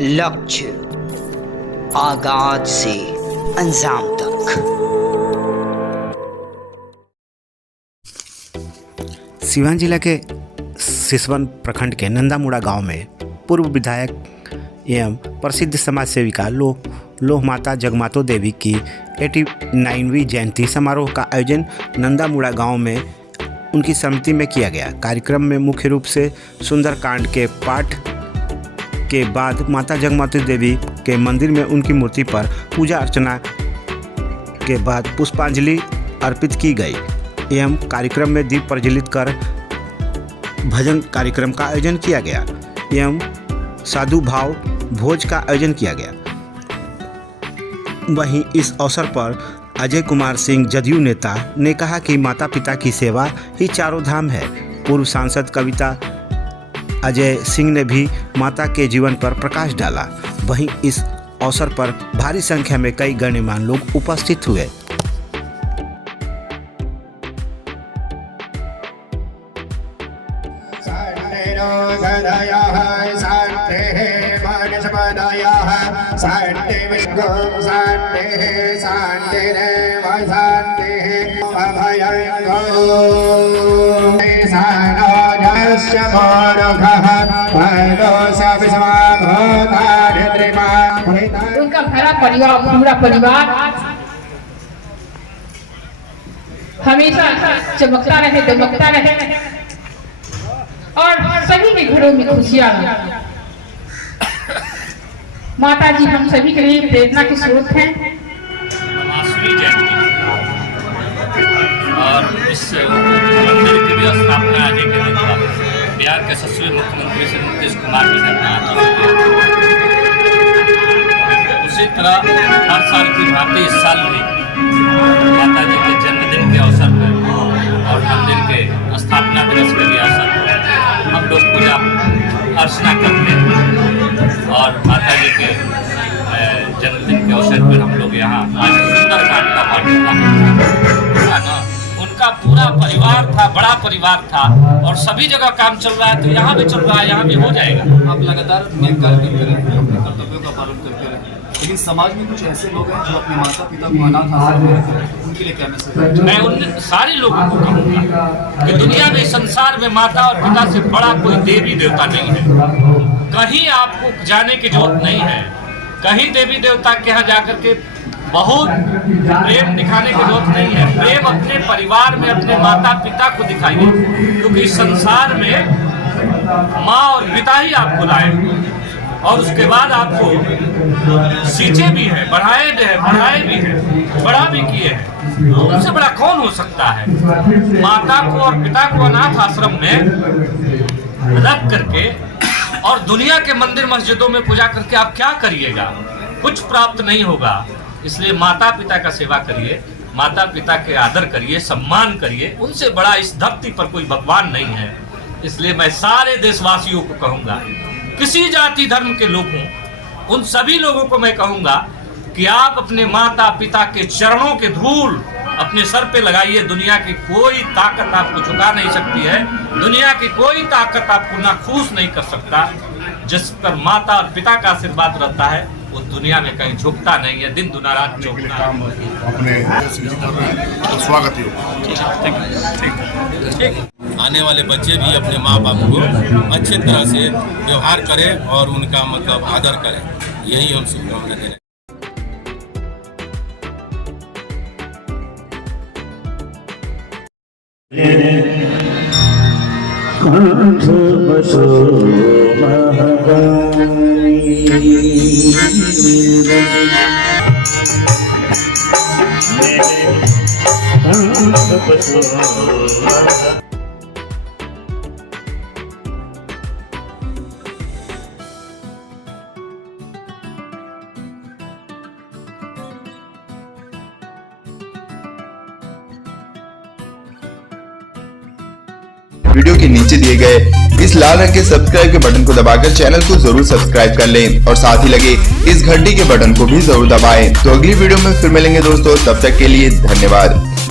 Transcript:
लक्ष्य आगाज से अंजाम तक। सिवान जिला के सिसवन प्रखंड के नंदामुड़ा गांव में पूर्व विधायक एवं प्रसिद्ध समाज सेविका लोह माता जगमातो देवी की 89वीं जयंती समारोह का आयोजन नंदामुड़ा गांव में उनकी समिति में किया गया। कार्यक्रम में मुख्य रूप से सुंदरकांड के पाठ के बाद माता जगमातो देवी के मंदिर में उनकी मूर्ति पर पूजा अर्चना के बाद पुष्पांजलि अर्पित की गई एवं कार्यक्रम में दीप प्रज्वलित कर भजन कार्यक्रम का आयोजन किया गया एवं साधु भाव भोज का आयोजन किया गया। वहीं इस अवसर पर अजय कुमार सिंह जदयू नेता ने कहा कि माता पिता की सेवा ही चारों धाम है। पूर्व सांसद कविता अजय सिंह ने भी माता के जीवन पर प्रकाश डाला। वहीं इस अवसर पर भारी संख्या में कई गणमान्य लोग उपस्थित हुए। उनका भरा परिवार, पूरा परिवार हमेशा चमकता रहे, दमकता रहे और सभी के घरों में खुशियां। माता जी हम सभी के लिए प्रेरणा के स्रोत हैं। और इस मंदिर की भी स्थापना आज के दिन बिहार के यशस्वी मुख्यमंत्री श्री नीतीश कुमार जी ने उसी तरह हर साल की भांति इस साल भी माता जी के जन्मदिन के अवसर पर और मंदिर के स्थापना दिवस के भी अवसर पर हम लोग पूजा अर्चना करते हैं और माता जी के जन्मदिन के अवसर पर हम लोग यहाँ आज सुंदरकांड का पाठ करते हैं। उनका पूरा परिवार था, बड़ा परिवार था और सभी जगह काम चल रहा है, तो यहाँ भी चल रहा है, यहाँ भी हो जाएगा। आप लगातार कार्य करते रहे, अपने कर्तव्यों का पालन करते रहे, लेकिन समाज में कुछ ऐसे लोग हैं जो अपने माता पिता को अनाथ आश्रम में रखते हैं, उनके लिए क्या मैसेज? मैं उन सारे लोगों को कहूँगा कि दुनिया में, संसार में माता और पिता से बड़ा कोई देवी देवता नहीं है। कहीं आपको जाने की जरूरत नहीं है, कहीं देवी देवता के यहाँ जाकर के बहुत प्रेम दिखाने की जरूरत नहीं है। प्रेम अपने परिवार में, अपने माता पिता को दिखाइए, क्योंकि इस संसार में माँ और पिता ही आपको लाए और उसके बाद आपको सींचे भी है, बढ़ाए भी है, पढ़ाए भी है, बड़ा भी किए हैं। तो उनसे बड़ा कौन हो सकता है? माता को और पिता को अनाथ आश्रम में रख करके और दुनिया के मंदिर मस्जिदों में पूजा करके आप क्या करिएगा? कुछ प्राप्त नहीं होगा। इसलिए माता पिता का सेवा करिए, माता पिता के आदर करिए, सम्मान करिए। उनसे बड़ा इस धरती पर कोई भगवान नहीं है। इसलिए मैं सारे देशवासियों को कहूँगा, किसी जाति धर्म के लोग हों, उन सभी लोगों को मैं कहूँगा कि आप अपने माता पिता के चरणों के धूल अपने सर पे लगाइए। दुनिया की कोई ताकत आपको झुका नहीं सकती है, दुनिया की कोई ताकत आपको नाखुश नहीं कर सकता। जिस पर माता और पिता का आशीर्वाद रहता है वो दुनिया में कहीं झुकता नहीं है, दिन दुना रात झुकता अपने स्वागत है। आने वाले बच्चे भी अपने माँ बाप को अच्छे तरह से व्यवहार करें और उनका मतलब आदर करें, यही हम शुभकामना दे रहे हैं। कंठ बसो महागानी कंठ बसो महागानी। वीडियो के नीचे दिए गए इस लाल रंग के सब्सक्राइब के बटन को दबाकर चैनल को जरूर सब्सक्राइब कर लें और साथ ही लगे इस घंटी के बटन को भी जरूर दबाएं। तो अगली वीडियो में फिर मिलेंगे दोस्तों, तब तक के लिए धन्यवाद।